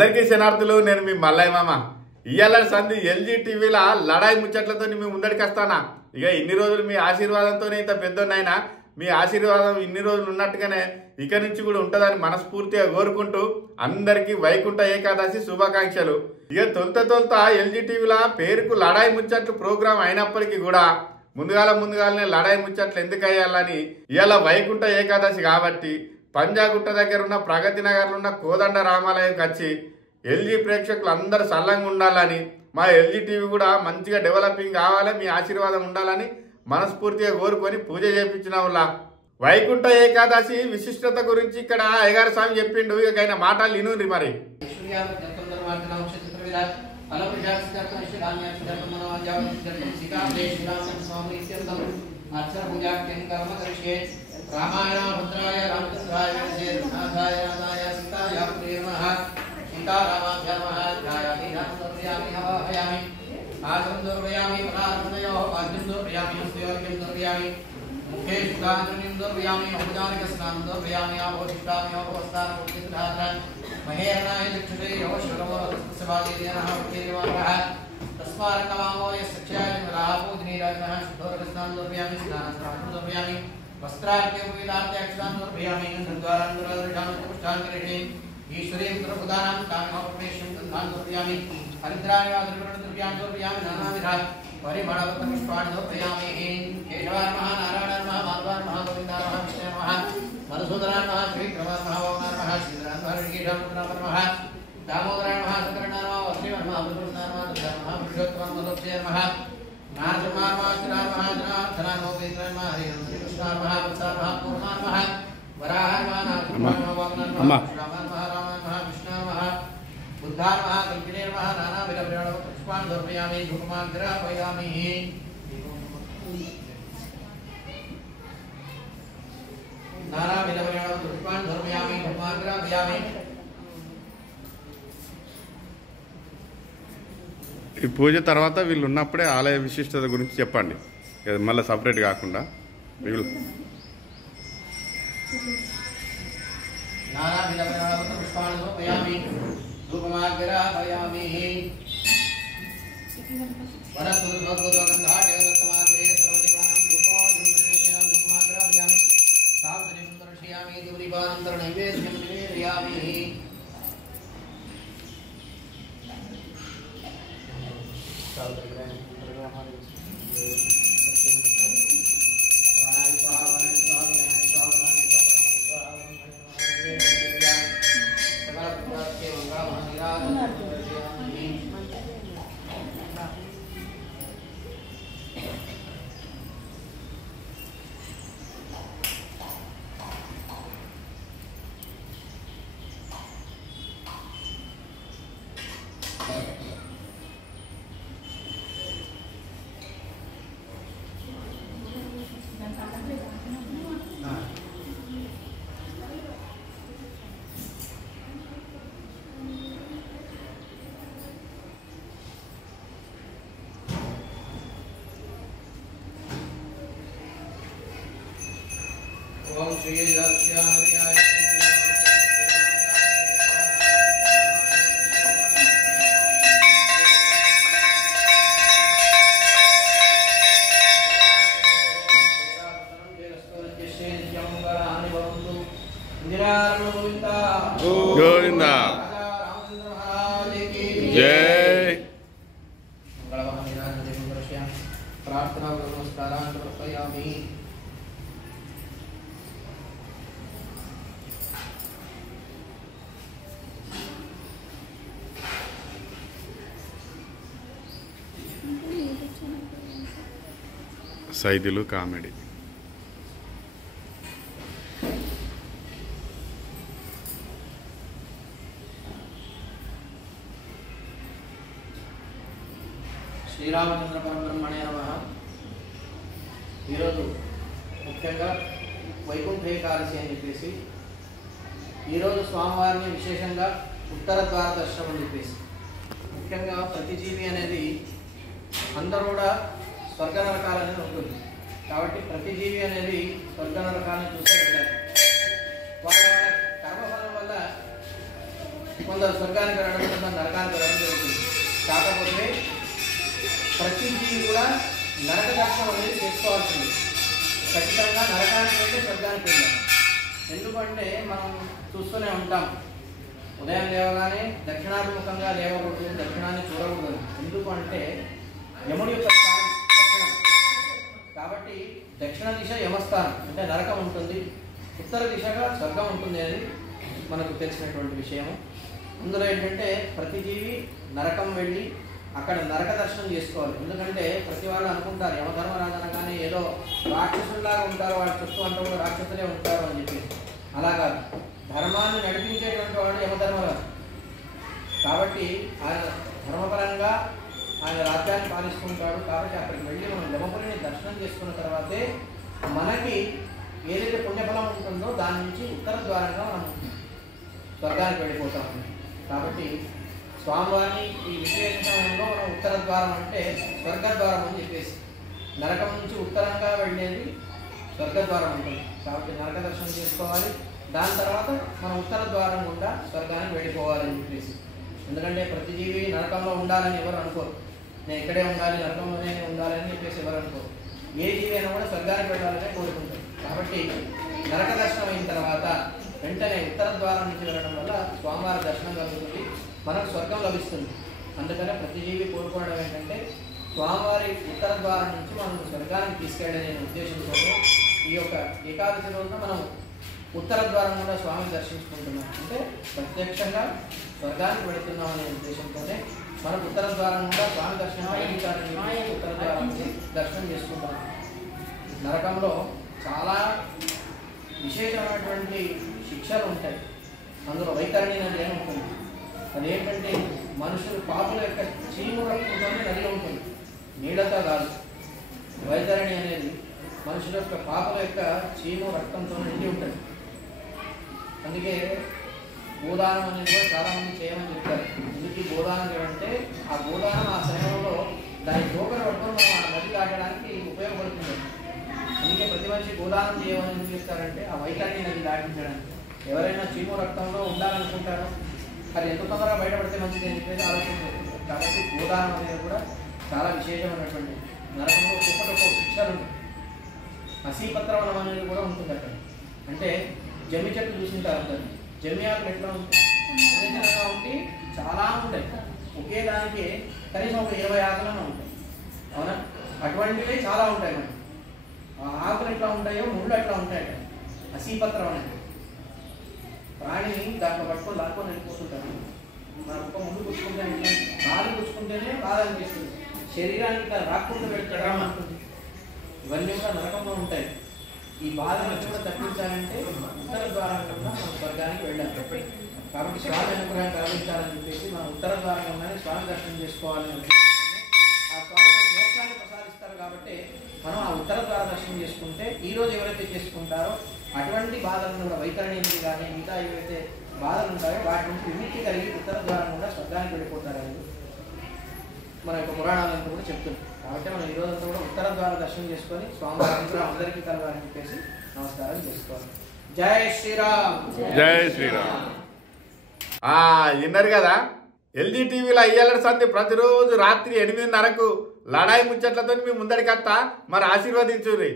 అందరికీ శనార్థులు. నేను మీ మల్లయ్య మామ. ఇయ్యాల సంధి ఎల్జీ టీవీలో లడాయి ముచ్చట్లతో మీ ముందడికి వస్తానా. ఇక ఇన్ని రోజులు మీ ఆశీర్వాదంతోనే ఇంత పెద్దనైనా మీ ఆశీర్వాదం ఇన్ని రోజులు ఉన్నట్టుగానే ఇక నుంచి కూడా ఉంటుందని మనస్ఫూర్తిగా కోరుకుంటూ అందరికీ వైకుంఠ ఏకాదశి శుభాకాంక్షలు. ఇక తొలుత ఎల్జీ టీవీలో పేరుకు లడాయి ముచ్చట్లు ప్రోగ్రాం అయినప్పటికీ కూడా ముందుగానే లడాయి ముచ్చట్లు ఎందుకు అయ్యాలని ఇవాళ వైకుంఠ ఏకాదశి కాబట్టి పంజాగుట్ట దగ్గర ఉన్న ప్రగతి నగర్లో ఉన్న కోదండ రామాలయంకి వచ్చి ఎల్జీ ప్రేక్షకులు అందరూ సల్లంగా ఉండాలని, మా ఎల్జీ టీవీ కూడా మంచిగా డెవలపింగ్ కావాలి, మీ ఆశీర్వాదం ఉండాలని మనస్ఫూర్తిగా కోరుకొని పూజ చేయించిన వాళ్ళ వైకుంఠ ఏకాదశి విశిష్టత గురించి ఇక్కడ అయ్యగారు స్వామి చెప్పిండు. ఇక ఆయన మాటలు వినుండ్రి. మరి रामायणाभद्राय रामचंद्राय नाथाय नाथाय सीताय प्रेमः सीतारामाभ्यां ध्यायामि ध्यानसर्वयामि हवाहयामि आसन्दर्वयामि मनार्पणयोः पाद्यं दर्वयामि हस्तयोर्घ्यं दर्वयामि मुखे शुक्लाञ्जलिं दर्वयामि औपचारिकस्नानं दर्वयामि आभोधिष्ठामि औपवस्त्रान् महेरणाय चक्षुषे योगशिवरमोरस्तस्यवादेनः वक्तेरिवारः तस्मारकमामो यस्सख्याय रापूजनीराजनः शुद्धोरकस्नानं दर्वयामि स्नानं दर्वयामि वस्त्रार्घ्यं वेदार्थ्याक्षरान् दर्वयामि गन्धद्वारान्दुरादृशान् ईश्वरीं प्रभुदानां कामोपमेशं गन्धान् दर्वयामि हरिद्राणि वा द्रविणद्रव्यान् दर्वयामि नानाविधा परिमళपुष्पाणि दर्वयामि केशवाय नमः नारायणाय नमः माधवाय नमः गोविन्दाय नमः विष्णवे नमः मधुसूदनाय नमः श्रीक्रमाय नमः वामनाय नमः श्रीधराय नमः ऋषिकेशाय नमः दामोदराय नमः शंकराय नमः वसुदेवाय नमः अमृतवर्धनाय नमः दुर्गाय नमः पुरुषोत्तमाय नमः नारसिंहाय नमः जनाय नमः जनार्दनाय नमः वेदाय नमः हरिं श्रीकृष्णाय नमः वत्साय नमः पूर्णाय नमः वराहाय नमः नारसिंहाय नमः वामनाय नमः रामाय नमः रामाय नमः विष्णाय नमः बुद्धाय नमः कल्पिने नमः नानाविधपुष्पाणि दर्पयामि धूपमान् ग्रापयामि नानाविधपुष्पाणि दर्पयामि धूपमान् ग्रापयामि. ఈ పూజ తర్వాత వీళ్ళు ఉన్నప్పుడే ఆలయ విశిష్టత గురించి చెప్పండి, మళ్ళీ సపరేట్ కాకుండా. వీళ్ళు ओम श्री दर्शयाय గోవిందా జై. प्रार्थना नमस्कारान् समर्पयामि. సైదులు కామెడీ. శ్రీరామచంద్ర పరబ్రహ్మణే నమః. ఈరోజు ముఖ్యంగా వైకుంఠ ఏకాదశి అని చెప్పేసి ఈరోజు స్వామివారిని విశేషంగా ఉత్తర ద్వార దర్శనం అని చెప్పేసి ముఖ్యంగా ప్రతి జీవి అనేది అందరూ కూడా స్వర్గ నరకాలు అనేది ఉంటుంది. కాబట్టి ప్రతి జీవి అనేది స్వర్గ నరకాలను చూసే వెళ్ళాలి. వాళ్ళ కర్మఫలం వల్ల కొందరు స్వర్గానికి వెళ్ళడం, కొందరు నరకానికి వెళ్ళడం జరుగుతుంది. కాకపోతే ప్రతి జీవి కూడా నరక దర్శనం అనేది చేసుకోవాల్సింది. ఖచ్చితంగా నరకానికి వెళ్తే స్వర్గానికి వెళ్ళాలి. ఎందుకంటే మనం చూస్తూనే ఉంటాం, ఉదయం లేవగానే దక్షిణాభిముఖంగా లేవకూడదు, దక్షిణాన్ని చూడకూడదు. ఎందుకంటే యముడి యొక్క స్థానం దక్షిణం కాబట్టి దక్షిణ దిశ యమస్థానం అంటే నరకం ఉంటుంది, ఉత్తర దిశగా స్వర్గం ఉంటుంది అనేది మనకు తెలిసినటువంటి విషయము. అందులో ఏంటంటే ప్రతి జీవి నరకం వెళ్ళి అక్కడ నరక దర్శనం చేసుకోవాలి. ఎందుకంటే ప్రతి వాళ్ళు అనుకుంటారు యమధర్మరాజు అనగానే ఏదో రాక్షసుల్లాగా ఉంటారు, వాడు చుట్టూ అంతా కూడా రాక్షసులే ఉంటారు అని చెప్పి. అలా కాదు, ధర్మాన్ని నడిపించేటువంటి వాడు యమధర్మరాజు కాబట్టి ఆయన ధర్మపరంగా ఆయన రాజ్యాన్ని పాలిస్తుంటాడు. కాబట్టి అక్కడికి వెళ్ళి మనం యమపురిని దర్శనం చేసుకున్న తర్వాతే మనకి ఏదైతే పుణ్యఫలం ఉంటుందో దాని నుంచి ఉత్తర ద్వారంగా మనం స్వర్గానికి వెళ్ళిపోతాము. కాబట్టి స్వామివారిని ఈ విశేష సమయంలో మనం ఉత్తర ద్వారం అంటే స్వర్గద్వారం అని చెప్పేసి, నరకం నుంచి ఉత్తరంగా వెళ్ళేది స్వర్గద్వారం ఉంటుంది. కాబట్టి నరక దర్శనం చేసుకోవాలి. దాని తర్వాత మనం ఉత్తర ద్వారం గుండా స్వర్గానికి వెళ్ళిపోవాలని చెప్పేసి. ఎందుకంటే ప్రతి జీవి నరకంలో ఉండాలని ఎవరు అనుకోరు, నేను ఇక్కడే ఉండాలి నరకంలోనే ఉండాలని చెప్పేసి ఎవరు అనుకోరు. ఏ జీవి అయినా కూడా స్వర్గానికి వెళ్ళాలనే కోరుకుంటారు. కాబట్టి నరక దర్శనం అయిన తర్వాత వెంటనే ఉత్తర ద్వారం నుంచి వెళ్ళడం వల్ల స్వామివారి దర్శనం కలుగుతుంది, మనకు స్వర్గం లభిస్తుంది. అందుకనే ప్రతి జీవి కోరుకోవడం ఏంటంటే స్వామివారి ఉత్తర ద్వారం నుంచి మనం స్వర్గానికి తీసుకెళ్ళనే ఉద్దేశంతో ఈ యొక్క ఏకాదశి రోజున మనం ఉత్తర ద్వారం కూడా స్వామిని దర్శించుకుంటున్నాం. అంటే ప్రత్యక్షంగా స్వర్గానికి వెళుతున్నాం అనే ఉద్దేశంతోనే మనకు ఉత్తర ద్వారం కూడా స్వామి దర్శనం ఉత్తర ద్వారం దర్శనం చేసుకుంటాం. నరకంలో చాలా విశేషమైనటువంటి శిక్షలు ఉంటాయి. అందులో వైతరణి నది అని ఉంటుంది. అదేంటంటే మనుషులు పాపుల యొక్క చీము రక్తంతోనే నది ఉంటుంది, నీళ్ళతో కాదు. వైతరణి అనేది మనుషుల యొక్క పాపుల యొక్క చీము రక్తంతో నిండి ఉంటుంది. అందుకే గోదానం అనేది కూడా చాలామంది చేయమని చెప్తారు. ఎందుకు గోదానం చేయాలంటే ఆ గోదానం ఆ సమయంలో దాని తోకలు పట్టుకొని మనం ఆ నది దాటడానికి ఉపయోగపడుతుంది. అందుకే ప్రతి మనిషి గోదానం చేయమని ఎందుకు చెప్తారంటే ఆ వైతరణి నది దాటించడానికి. ఎవరైనా చీము రక్తంలో ఉండాలనుకుంటారో అది ఎంత తొందరగా బయటపడితే మంచిది అని చెప్పేసి ఆలోచించారు. కాబట్టి గోదానం అనేది కూడా చాలా విశేషమైనటువంటి. నరకంలో ఒక్కొక్కటి శిక్షలు ఉంటాయి. అసీపత్రవనం అనేది కూడా ఉంటుంది అక్కడ. అంటే జమ్మి చెట్టు చూసింటారు అందరు, జమ్మి ఆకులు ఎట్లా ఉంటాయి, చిన్నగా ఉండి చాలా ఉంటాయి. ఒకే దానికి కనీసం ఒక 20 ఆకులను ఉంటాయి, అవునా? అటువంటివి చాలా ఉంటాయి. మనకి ఆ ఆకులు ఎట్లా ఉంటాయో ముళ్ళు ఎట్లా ఉంటాయి. అసీపత్రం అనేది ప్రాణిని దాంట్లో పట్టుకొని లాక్కొని వెళ్ళిపోతుంటారు. మనం ఒక ముందు పుచ్చుకుంటే కాలు పుచ్చుకుంటేనే బాధ అనిపిస్తుంది, శరీరానికి ఇట్లా రాకుండా పెట్టడం అంటుంది. ఇవన్నీ కూడా నరకంలో ఉంటాయి. ఈ బాధను కూడా తప్పించాలంటే ఉత్తర ద్వారం కన్నా మనం స్వర్గానికి వెళ్ళాలి. కాబట్టి స్వామి అనుగ్రహం కలిగించాలని చెప్పేసి మనం ఉత్తర ద్వారం కన్నా స్వామి దర్శనం చేసుకోవాలని ఆ స్వామి మోక్షాన్ని ప్రసాదిస్తారు. కాబట్టి మనం ఆ ఉత్తర ద్వార దర్శనం చేసుకుంటే ఈ రోజు ఎవరైతే చేసుకుంటారో అటువంటి బాధలను కూడా వైతరణి నుంచి కానీ మిగతా ఏవైతే బాధలు ఉంటాయో వాటి నుంచి విముక్తి కలిగి ఉత్తర ద్వారం కూడా స్వర్గానికి వెళ్ళిపోతారని మన యొక్క పురాణాలంతా కూడా చెప్తుంది. కాబట్టి మనం ఈ రోజంతా కూడా ఉత్తర ద్వార దర్శనం చేసుకొని స్వామివారి అనుగ్రహం అందరికీ కలగాలని చెప్పేసి నమస్కారం చేసుకోవాలి. జై శ్రీరామ్. జై శ్రీరామ్. విన్నారు కదా, ఎల్జీ టీవీలో అయ్యాలటి సంధి ప్రతిరోజు రాత్రి 8:30కు లడాయి ముచ్చట్లతో మీ ముందడికి వస్తా. మరి ఆశీర్వదించుర్రి.